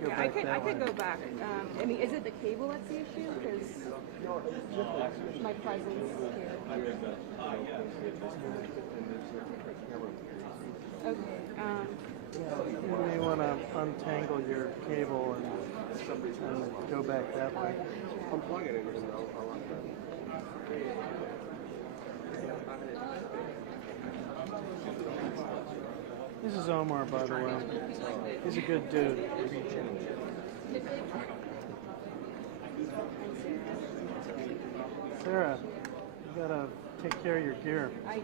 go Yeah, back I could go back. I mean, is it the cable that's the issue? Because my presence here. Okay. You may want to untangle your cable and go back that way. Unplug it and I'll run that. This is Omar, by the way. He's a good dude. Sarah, you gotta take care of your gear. I do.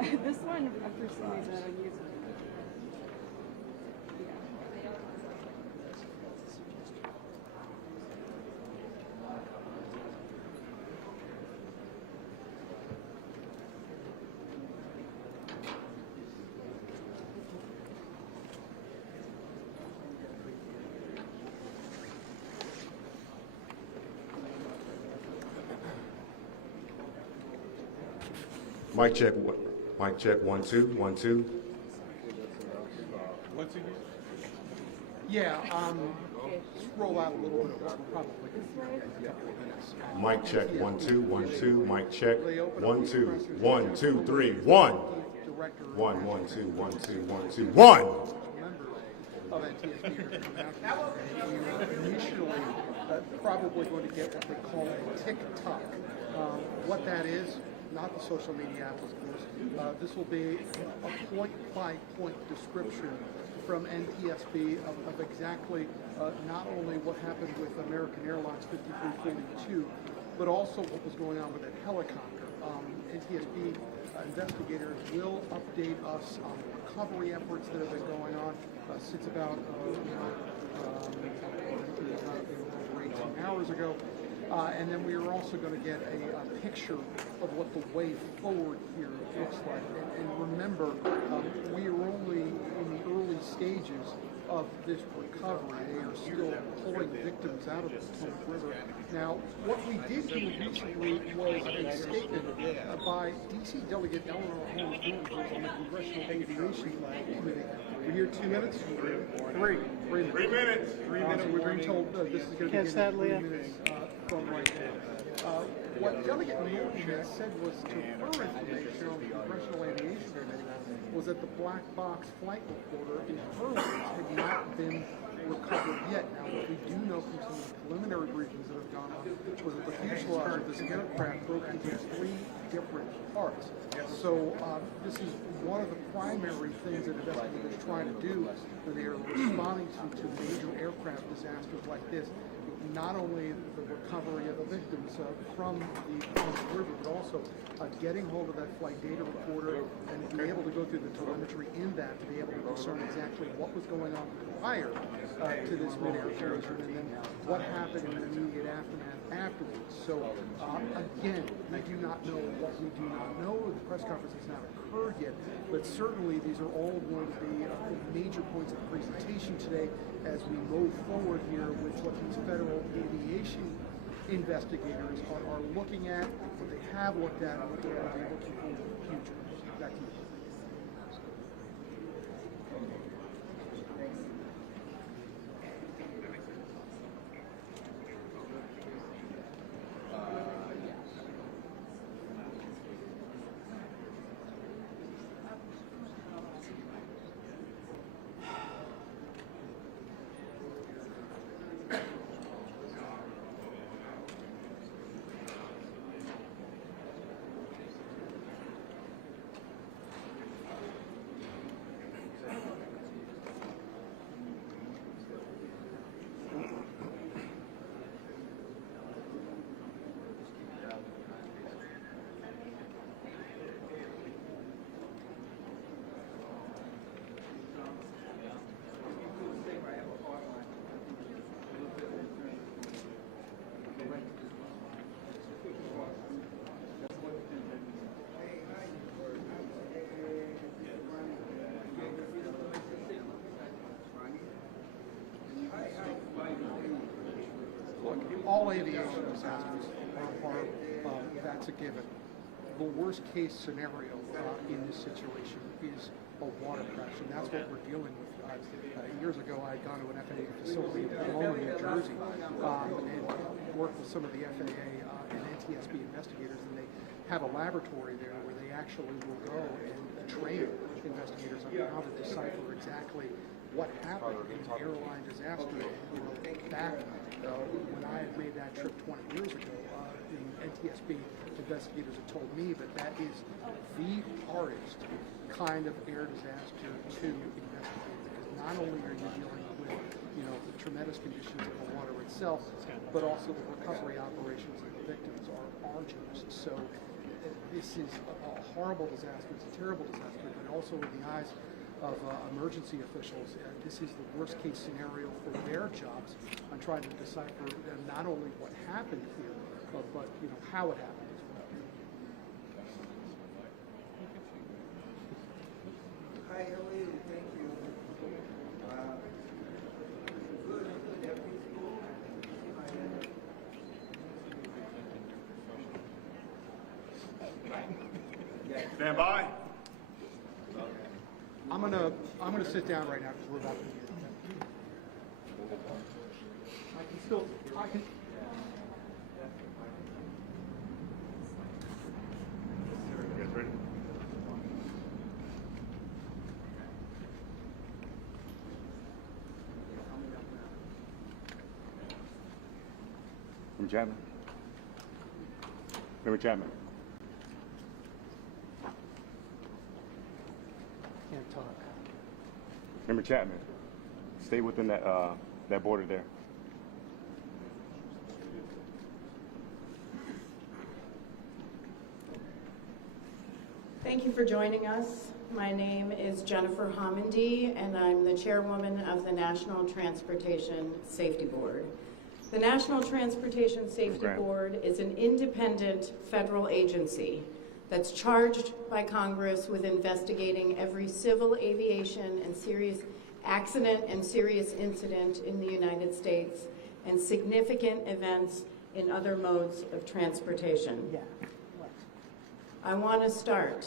Yeah. This one, for some reason, I don't use it. Mic check. Mic check. 1 2 1 2. Yeah, scroll out a little bit, probably a couple of minutes. Mic check. 1 2 1 2. Mic check. 1 2 1 2 3 1. 1 1 2 1 2 1 2 1. Of NTSB. We're initially probably going to get what they call a TikTok. What that is, not the social media app, of course. This will be a point-by-point description from NTSB of exactly not only what happened with American Airlines 5342, but also what was going on with that helicopter. NTSB investigators will update us on the recovery efforts that have been going on since about 18 hours ago. And then we are also going to get a picture of what the way forward here looks like. And remember, we are only in the early stages of this recovery. They are still pulling victims out of the Potomac River. Now, what we did do recently was a statement by D.C. Delegate Eleanor Holmes Williams on the Congressional Aviation Committee. We're here 2 minutes? 3 minutes. 3 minutes. We're being told this is going to be 3 minutes from right now. What Delegate Norton had said was, to her information on the Congressional Aviation Committee, was that the black box flight recorder in her words had not been recovered yet. Now, what we do know from some of the preliminary briefings that have gone on was that the fuselage of this aircraft broke into 3 different parts. So this is one of the primary things that investigators try to do when they are responding to major aircraft disasters like this. Not only the recovery of the victims from the Potomac River, but also getting hold of that flight data recorder and being able to go through the telemetry in that to be able to discern exactly what was going on prior to this mid-air collision and then what happened in the immediate aftermath afterwards. So again, we do not know what we do not know. The press conference has not occurred yet, but certainly these are all going to be major points of presentation today as we move forward here with what these federal aviation investigators are looking at, what they have looked at, and what they're going to be looking for in the future. Back to you. All aviation disasters are that's a given. The worst case scenario in this situation is water crash, and that's what we're dealing with. Years ago, I had gone to an FAA facility in Loma, New Jersey, and worked with some of the FAA and NTSB investigators, and they have a laboratory there where they actually will go and train investigators on how to decipher exactly what happened in an airline disaster. You know, back when I had made that trip 20 years ago, the NTSB investigators had told me that is the hardest kind of air disaster to investigate, because not only are you dealing with, you know, the tremendous conditions of the water itself, but also the recovery operations of the victims are arduous. So this is a horrible disaster. It's a terrible disaster, but also in the eyes of emergency officials, this is the worst case scenario for their jobs on trying to decipher not only what happened here, but you know, how it happened as well. Hi, how are you? Thank you. Good. Stand by. I'm gonna sit down right now because we're about to begin. I can. You guys ready? Member Chapman? Member Chapman? Can't talk. Member Chapman, stay within that border there. Thank you for joining us. My name is Jennifer Homendy, and I'm the chairwoman of the National Transportation Safety Board. The National Transportation Safety Board is an independent federal agency that's charged by Congress with investigating every civil aviation and serious accident and serious incident in the United States and significant events in other modes of transportation. I want to start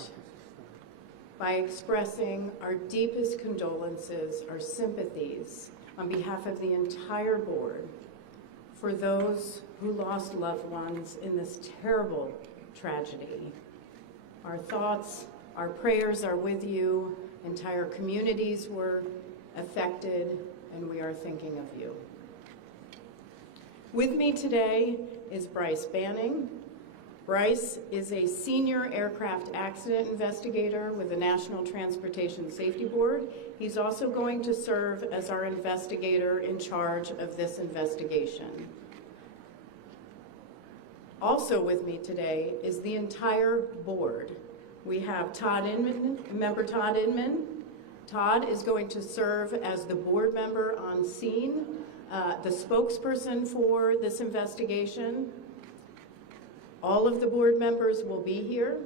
by expressing our deepest condolences, our sympathies on behalf of the entire board for those who lost loved ones in this terrible tragedy. Our thoughts, our prayers are with you. Entire communities were affected, and we are thinking of you. With me today is Bryce Banning. Bryce is a senior aircraft accident investigator with the National Transportation Safety Board. He's also going to serve as our investigator in charge of this investigation. Also with me today is the entire board. We have Todd Inman, member Todd Inman. Todd is going to serve as the board member on scene, the spokesperson for this investigation. All of the board members will be here.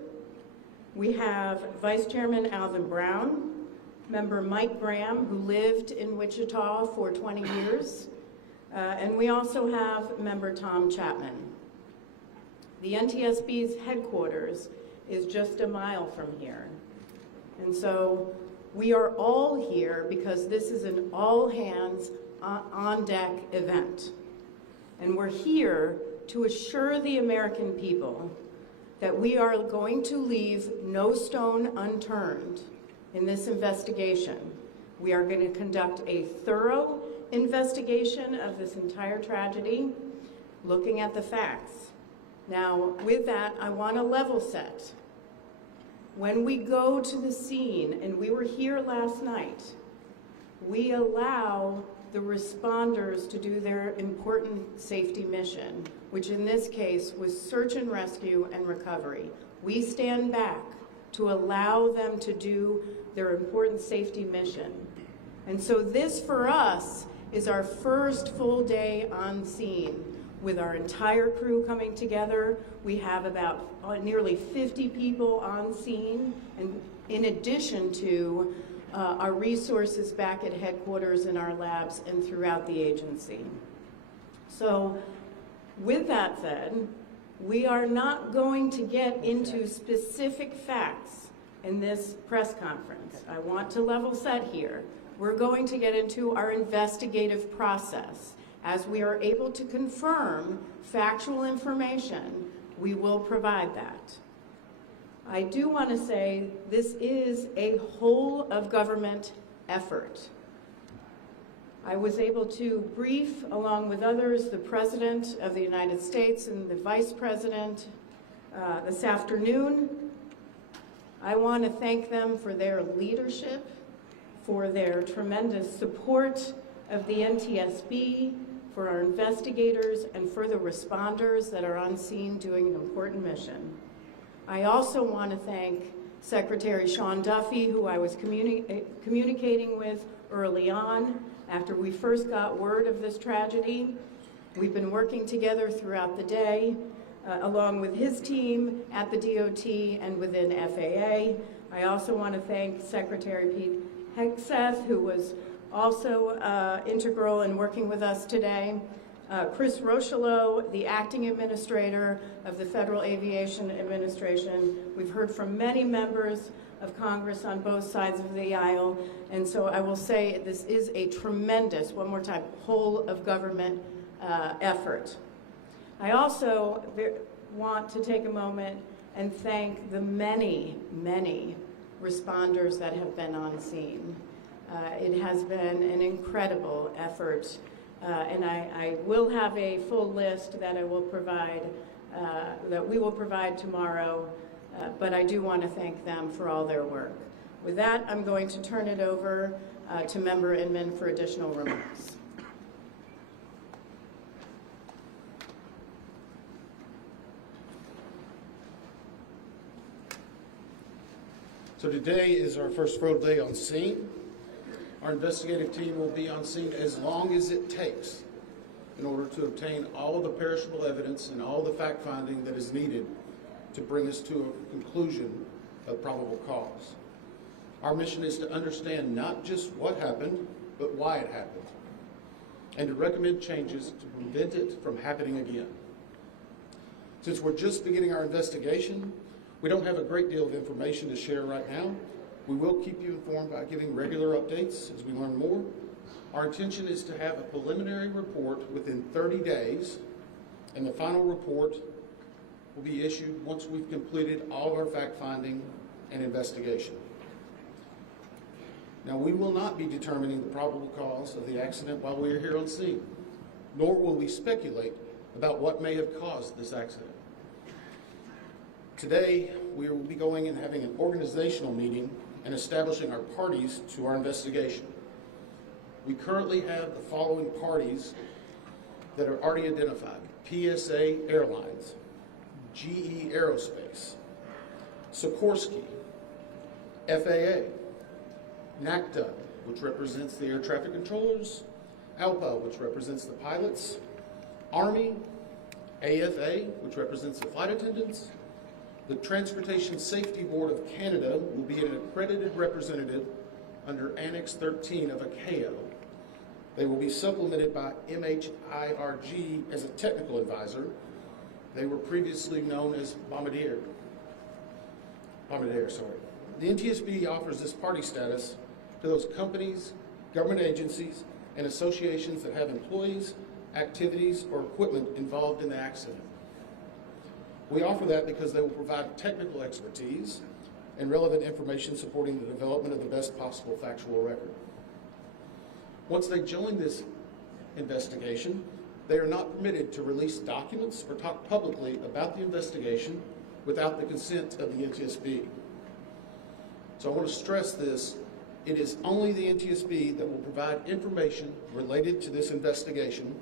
We have Vice Chairman Alvin Brown, member Mike Graham, who lived in Wichita for 20 years, and we also have member Tom Chapman. The NTSB's headquarters is just a mile from here. And so we are all here because this is an all-hands on-deck event. And we're here to assure the American people that we are going to leave no stone unturned in this investigation. We are going to conduct a thorough investigation of this entire tragedy, looking at the facts. Now, with that, I want to level set. When we go to the scene, and we were here last night, we allow the responders to do their important safety mission, which in this case was search and rescue and recovery. We stand back to allow them to do their important safety mission. And so this, for us, is our first full day on scene with our entire crew coming together. We have about nearly 50 people on scene, and in addition to our resources back at headquarters in our labs and throughout the agency. So with that said, we are not going to get into specific facts. in this press conference. I want to level set here. We're going to get into our investigative process. As we are able to confirm factual information, we will provide that. I do want to say this is a whole of government effort. I was able to brief, along with others, the President of the United States and the Vice President this afternoon. I want to thank them for their leadership, for their tremendous support of the NTSB, for our investigators, and for the responders that are on scene doing an important mission. I also want to thank Secretary Sean Duffy, who I was communicating with early on after we first got word of this tragedy. We've been working together throughout the day, along with his team at the DOT and within FAA. I also want to thank Secretary Pete Hegseth, who was also integral in working with us today. Chris Rocheleau, the acting administrator of the Federal Aviation Administration. We've heard from many members of Congress on both sides of the aisle, and so I will say this is a tremendous, one more time, whole of government effort. I also want to take a moment and thank the many, many responders that have been on scene. It has been an incredible effort, and I will have a full list that I will provide, that we will provide tomorrow, but I do want to thank them for all their work. With that, I'm going to turn it over to Member Inman for additional remarks. So today is our first full day on scene. Our investigative team will be on scene as long as it takes in order to obtain all of the perishable evidence and all the fact-finding that is needed to bring us to a conclusion of probable cause. Our mission is to understand not just what happened, but why it happened, and to recommend changes to prevent it from happening again. Since we're just beginning our investigation, we don't have a great deal of information to share right now. We will keep you informed by giving regular updates as we learn more. Our intention is to have a preliminary report within 30 days, and the final report will be issued once we've completed all of our fact-finding and investigation. Now, we will not be determining the probable cause of the accident while we are here on scene, nor will we speculate about what may have caused this accident. Today, we will be going and having an organizational meeting and establishing our parties to our investigation. We currently have the following parties that are already identified: PSA Airlines, GE Aerospace, Sikorsky, FAA, NACTA, which represents the air traffic controllers, ALPA, which represents the pilots, Army, AFA, which represents the flight attendants. The Transportation Safety Board of Canada will be an accredited representative under Annex 13 of ICAO. They will be supplemented by MHIRG as a technical advisor. They were previously known as Bombardier. The NTSB offers this party status to those companies, government agencies, and associations that have employees, activities, or equipment involved in the accident. We offer that because they will provide technical expertise and relevant information supporting the development of the best possible factual record. Once they join this investigation, they are not permitted to release documents or talk publicly about the investigation without the consent of the NTSB. So I want to stress this. It is only the NTSB that will provide information related to this investigation,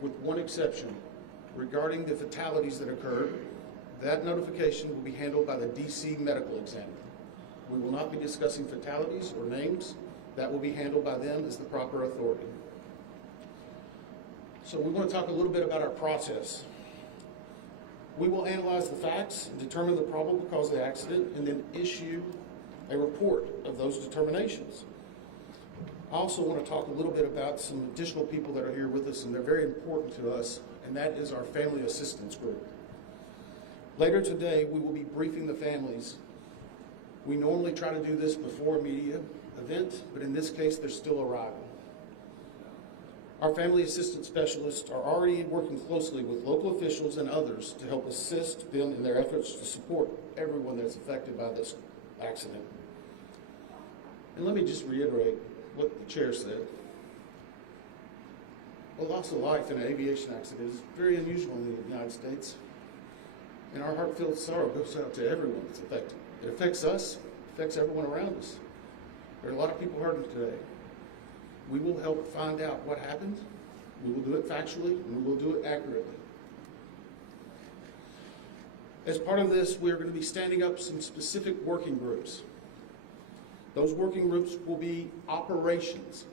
with one exception. Regarding the fatalities that occurred, that notification will be handled by the D.C. medical examiner. We will not be discussing fatalities or names. That will be handled by them as the proper authority. So we want to talk a little bit about our process. We will analyze the facts and determine the probable cause of the accident, and then issue a report of those determinations. I also want to talk a little bit about some additional people that are here with us, and they're very important to us, and that is our family assistance group. Later today, we will be briefing the families We normally try to do this before a media event, but in this case, they're still arriving. Our family assistance specialists are already working closely with local officials and others to help assist them in their efforts to support everyone that's affected by this accident. And let me just reiterate what the chair said. A loss of life in an aviation accident is very unusual in the United States, and our heartfelt sorrow goes out to everyone that's affected. It affects us, it affects everyone around us. There are a lot of people hurting today. We will help find out what happened. We will do it factually, and we will do it accurately. As part of this, we're going to be standing up some specific working groups. Those working groups will be operations.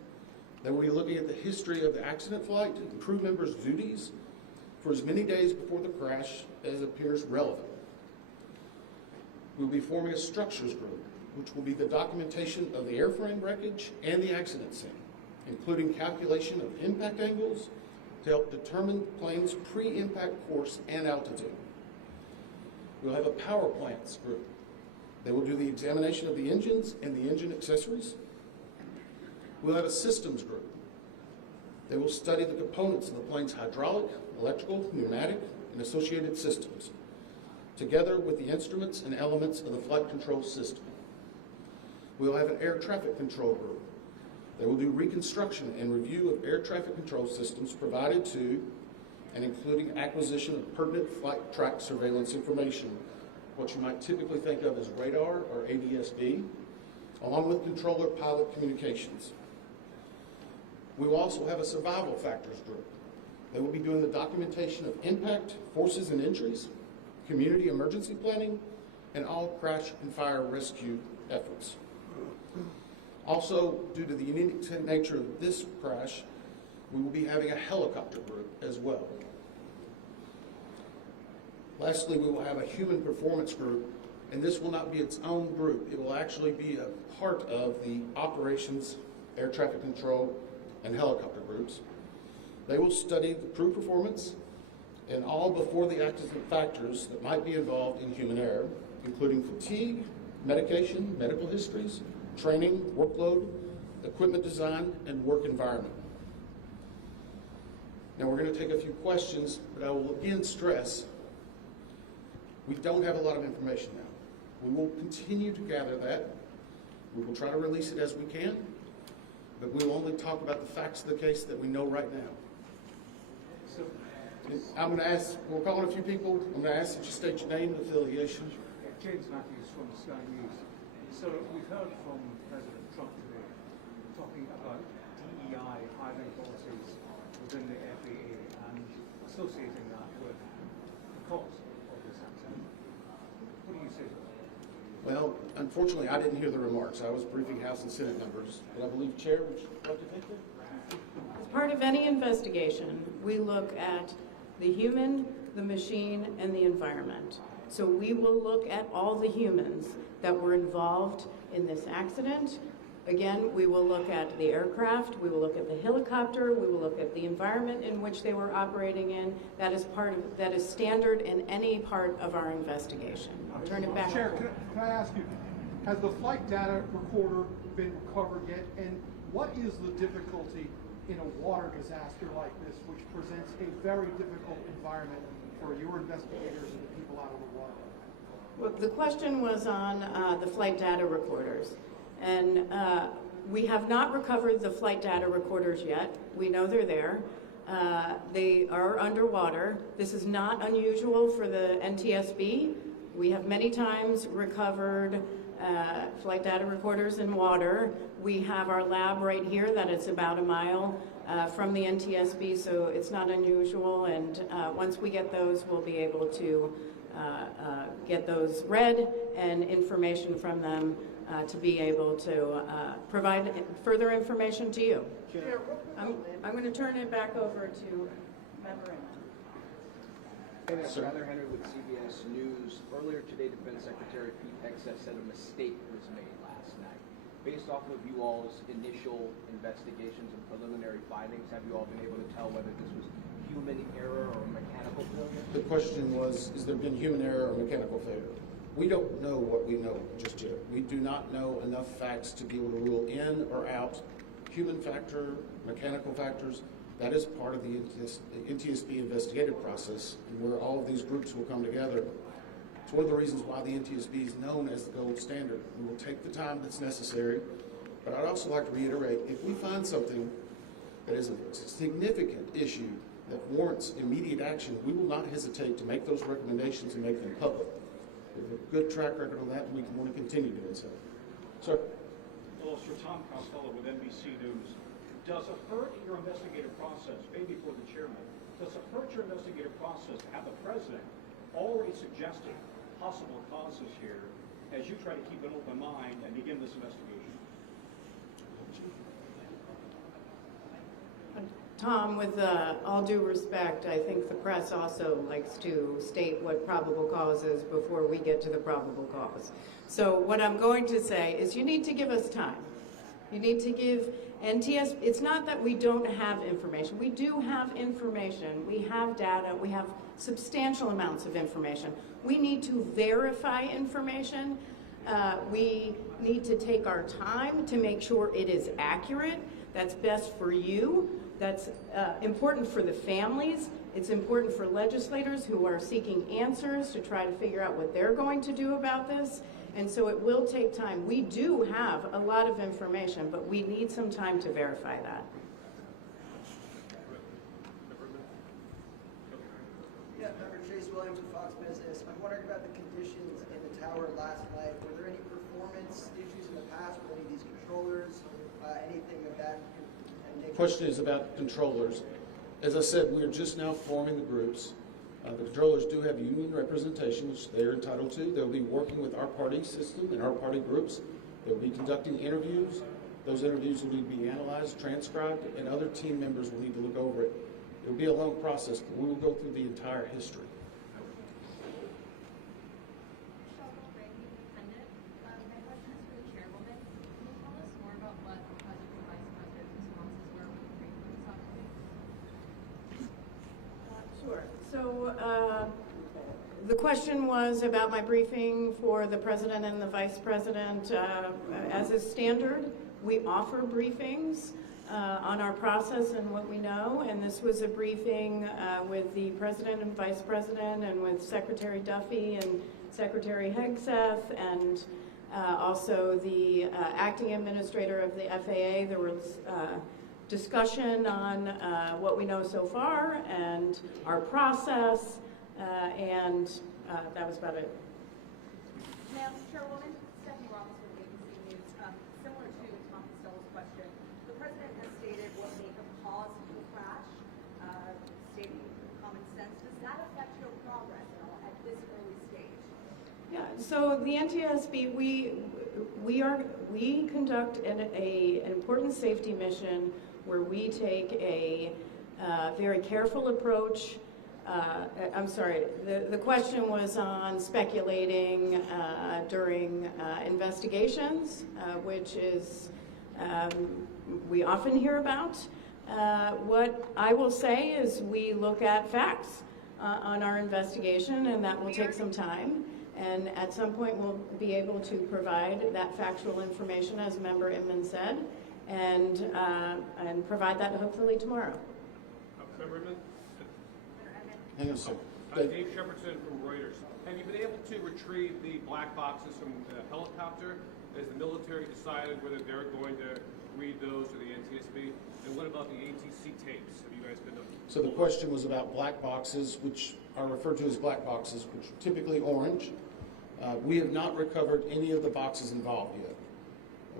They will be looking at the history of the accident flight and crew members' duties for as many days before the crash as appears relevant. We'll be forming a structures group, which will be the documentation of the airframe wreckage and the accident scene, including calculation of impact angles to help determine the plane's pre-impact course and altitude. We'll have a power plants group. They will do the examination of the engines and the engine accessories. We'll have a systems group. They will study the components of the plane's hydraulic, electrical, pneumatic, and associated systems, together with the instruments and elements of the flight control system. We'll have an air traffic control group. They will do reconstruction and review of air traffic control systems provided to and including acquisition of pertinent flight track surveillance information, what you might typically think of as radar or ADSB, along with controller pilot communications. We will also have a survival factors group. They will be doing the documentation of impact, forces and injuries, community emergency planning, and all crash and fire rescue efforts. Also, due to the unique nature of this crash, we will be having a helicopter group as well. Lastly, we will have a human performance group, and this will not be its own group. It will actually be a part of the operations, air traffic control, and helicopter groups. They will study the crew performance and all before the accident factors that might be involved in human error, including fatigue, medication, medical histories, training, workload, equipment design, and work environment. Now we're going to take a few questions, but I will again stress, we don't have a lot of information now. We will continue to gather that. We will try to release it as we can, but we will only talk about the facts of the case that we know right now. I'm going to ask, we're calling a few people. I'm going to ask that you state your name and affiliation. James Matthews from Sky News. So we've heard from President Trump today talking about DEI hiring policies within the FAA and associating that with the cause of this accident. What do you say to that? Well, unfortunately, I didn't hear the remarks. I was briefing House and Senate members, but I believe Chair, would you like to take that? As part of any investigation, we look at the human, the machine, and the environment. So we will look at all the humans that were involved in this accident. Again, we will look at the aircraft, we will look at the helicopter, we will look at the environment in which they were operating in. That is standard in any part of our investigation. I'll turn it back. Chair, can I ask you, has the flight data recorder been recovered yet? And what is the difficulty in a water disaster like this, which presents a very difficult environment for your investigators and the people out on the water? Well, the question was on the flight data recorders. And we have not recovered the flight data recorders yet. We know they're there. They are underwater. This is not unusual for the NTSB. We have many times recovered flight data recorders in water. We have our lab right here that is about a mile from the NTSB, so it's not unusual. And once we get those, we'll be able to get those read and information from them to be able to provide further information to you. I'm going to turn it back over to Member Inman. Heather Henry with CBS News. Earlier today, Defense Secretary Pete Hegseth said a mistake was made last night. Based off of you all's initial investigations and preliminary findings, have you all been able to tell whether this was human error or mechanical failure? The question was, has there been human error or mechanical failure? We don't know what we know just yet. We do not know enough facts to be able to rule in or out human factor, mechanical factors. That is part of the NTSB investigative process, and where all of these groups will come together. It's one of the reasons why the NTSB is known as the gold standard. We will take the time that's necessary, but I'd also like to reiterate, if we find something that is a significant issue that warrants immediate action, we will not hesitate to make those recommendations and make them public. We have a good track record on that, and we want to continue doing so. Sir? Hello, Sir Tom Costello with NBC News. Does it hurt your investigative process, maybe for the chairman, does it hurt your investigative process to have the president already suggesting possible causes here as you try to keep an open mind and begin this investigation? Tom, with all due respect, I think the press also likes to state what probable cause is before we get to the probable cause. So what I'm going to say is you need to give us time. You need to give NTSB, it's not that we don't have information. We do have information. We have data. We have substantial amounts of information. We need to verify information. We need to take our time to make sure it is accurate. That's best for you. That's important for the families. It's important for legislators who are seeking answers to try to figure out what they're going to do about this. And so it will take time. We do have a lot of information, but we need some time to verify that. Yeah, Member Chase Williams with Fox Business. I'm wondering about the conditions in the tower last night. Were there any performance issues in the past with any of these controllers? Anything of that? The question is about controllers. As I said, we are just now forming the groups. The controllers do have union representation, which they're entitled to. They'll be working with our party system and our party groups. They'll be conducting interviews. Those interviews will need to be analyzed, transcribed, and other team members will need to look over it. It'll be a long process, but we will go through the entire history. So the question was about my briefing for the president and the vice president. As is standard, we offer briefings on our process and what we know, and this was a briefing with the president and vice president and with Secretary Duffy and Secretary Hegseth and also the acting administrator of the FAA. There was discussion on what we know so far and our process, and that was about it. Madam Chairwoman, Stephanie Robbins with ABC News. Similar to Tom Costello's question, the President has stated what may have caused the crash, stating common sense. Does that affect your progress at all at this early stage? Yeah, so the NTSB, we conduct an important safety mission where we take a very careful approach. I'm sorry, the question was on speculating during investigations, which is we often hear about. What I will say is we look at facts on our investigation, and that will take some time. And at some point, we'll be able to provide that factual information, as Member Inman said, and provide that hopefully tomorrow. Member Inman? Hang on a second. Dave Shepardson from Reuters. Have you been able to retrieve the black boxes from the helicopter? Has the military decided whether they're going to read those to the NTSB? And what about the ATC tapes? Have you guys been to? So the question was about black boxes, which are referred to as black boxes, which are typically orange. We have not recovered any of the boxes involved yet.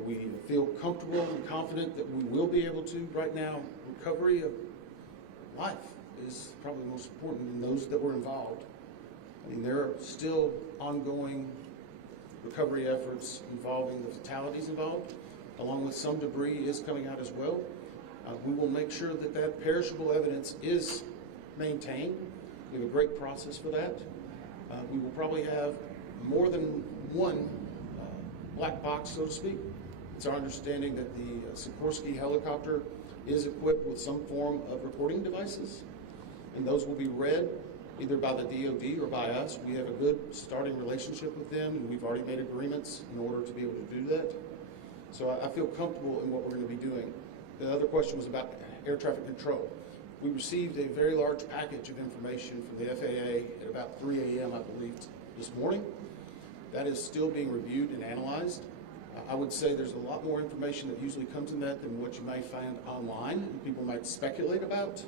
We feel comfortable and confident that we will be able to. Right now, recovery of life is probably most important in those that were involved. I mean, there are still ongoing recovery efforts involving the fatalities involved, along with some debris is coming out as well. We will make sure that that perishable evidence is maintained. We have a great process for that. We will probably have more than one black box, so to speak. It's our understanding that the Sikorsky helicopter is equipped with some form of recording devices, and those will be read either by the DOD or by us. We have a good starting relationship with them, and we've already made agreements in order to be able to do that. So I feel comfortable in what we're going to be doing. The other question was about air traffic control. We received a very large package of information from the FAA at about 3 a.m., I believe, this morning. That is still being reviewed and analyzed. I would say there's a lot more information that usually comes in that than what you may find online and people might speculate about.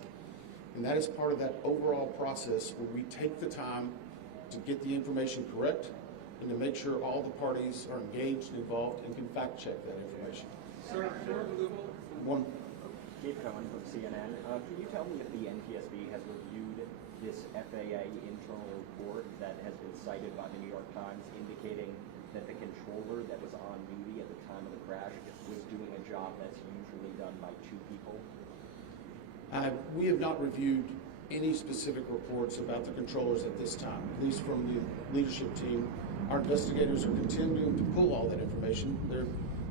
And that is part of that overall process where we take the time to get the information correct and to make sure all the parties are engaged and involved and can fact check that information. Sir, One. Dave Cohen from CNN. Can you tell me if the NTSB has reviewed this FAA internal report that has been cited by the New York Times indicating that the controller that was on duty at the time of the crash was doing a job that's usually done by two people? We have not reviewed any specific reports about the controllers at this time, at least from the leadership team. Our investigators are continuing to pull all that information. Their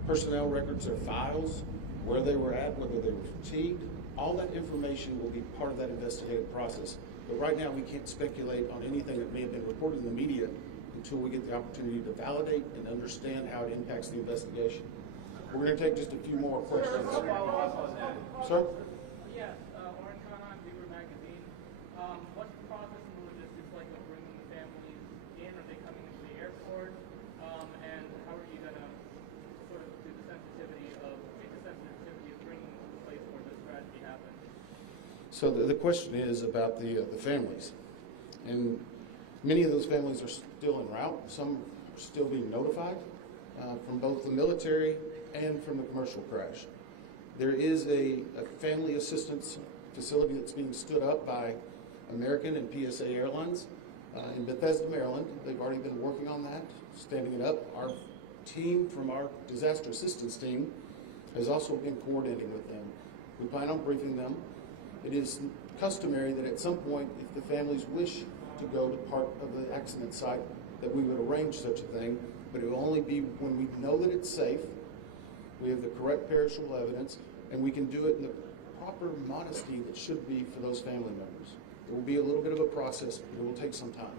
personnel records, their files, where they were at, whether they were fatigued, all that information will be part of that investigative process. But right now, we can't speculate on anything that may have been reported in the media until we get the opportunity to validate and understand how it impacts the investigation. We're going to take just a few more questions. Sir? Yes, Oren Khan, Beaver Magazine. What's the process and the logistics like of bringing the families in? Are they coming into the airport? And how are you going to sort of do the sensitivity of bringing them to the place where this tragedy happened? So the question is about the families. And many of those families are still en route. Some are still being notified from both the military and from the commercial crash. There is a family assistance facility that's being stood up by American and PSA Airlines in Bethesda, Maryland. They've already been working on that, standing it up. Our team from our disaster assistance team has also been coordinating with them. We plan on briefing them. It is customary that at some point, if the families wish to go to part of the accident site, that we would arrange such a thing, but it will only be when we know that it's safe, we have the correct perishable evidence, and we can do it in the proper modesty that should be for those family members. It will be a little bit of a process, but it will take some time.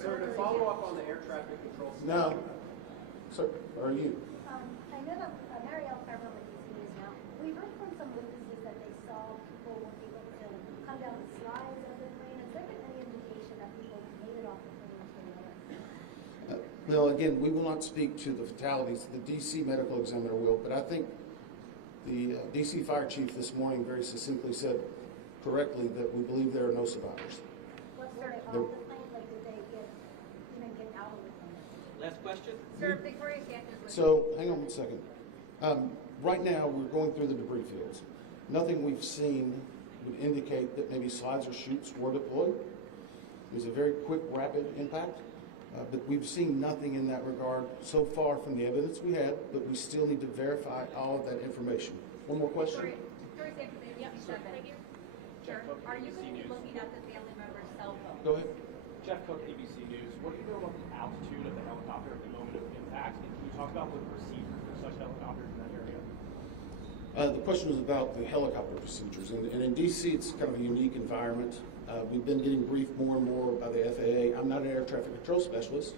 Sir, to follow up on the air traffic control system. Now, sir, are you? I know that Marielle Carver with DC News now. We heard from some witnesses that they saw people able to come down the slides of the plane. Has there been any indication that people made it off the plane to the other? Well, again, we will not speak to the fatalities. The D.C. medical examiner will, but I think the D.C. fire chief this morning very succinctly said correctly that we believe there are no survivors. What's their off the plane? Like, did they even get out of the plane? Last question. Sir, Victoria Sanchez. So, hang on one second. Right now, we're going through the debris fields. Nothing we've seen would indicate that maybe slides or chutes were deployed. It was a very quick, rapid impact. But we've seen nothing in that regard so far from the evidence we had, but we still need to verify all of that information. One more question? Victoria Sanchez, thank you. Sure. Are you going to be looking at the family member's cell phone? Go ahead. Jeff Cook, ABC News. What do you know about the altitude of the helicopter at the moment of impact? And can you talk about the procedure for such helicopters in that area? The question was about the helicopter procedures. And in D.C., it's kind of a unique environment. We've been getting briefed more and more by the FAA. I'm not an air traffic control specialist,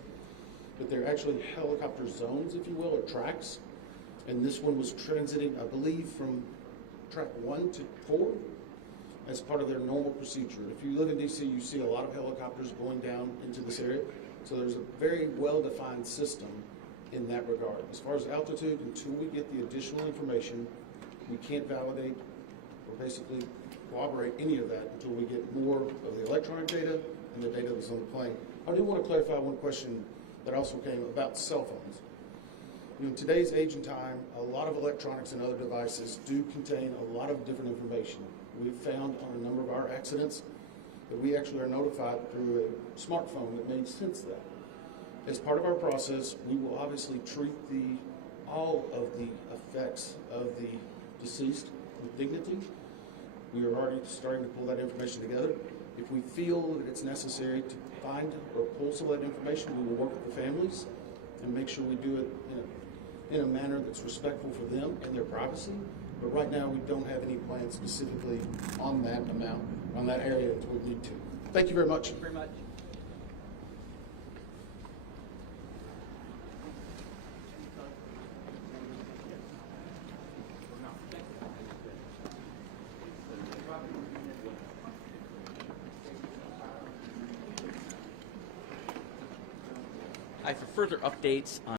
but they're actually helicopter zones, if you will, or tracks. And this one was transiting, I believe, from track 1 to 4 as part of their normal procedure. If you live in D.C., you see a lot of helicopters going down into this area. So there's a very well-defined system in that regard. As far as altitude, until we get the additional information, we can't validate or basically corroborate any of that until we get more of the electronic data and the data that's on the plane. I do want to clarify one question that also came about cell phones. You know, in today's age and time, a lot of electronics and other devices do contain a lot of different information. We've found on a number of our accidents that we actually are notified through a smartphone that may sense that. As part of our process, we will obviously treat all of the effects of the deceased with dignity. We are already starting to pull that information together. If we feel that it's necessary to find or pull some of that information, we will work with the families and make sure we do it in a manner that's respectful for them and their privacy. But right now, we don't have any plans specifically on that amount, on that area until we need to. Thank you very much. Very much. Hi, for further updates on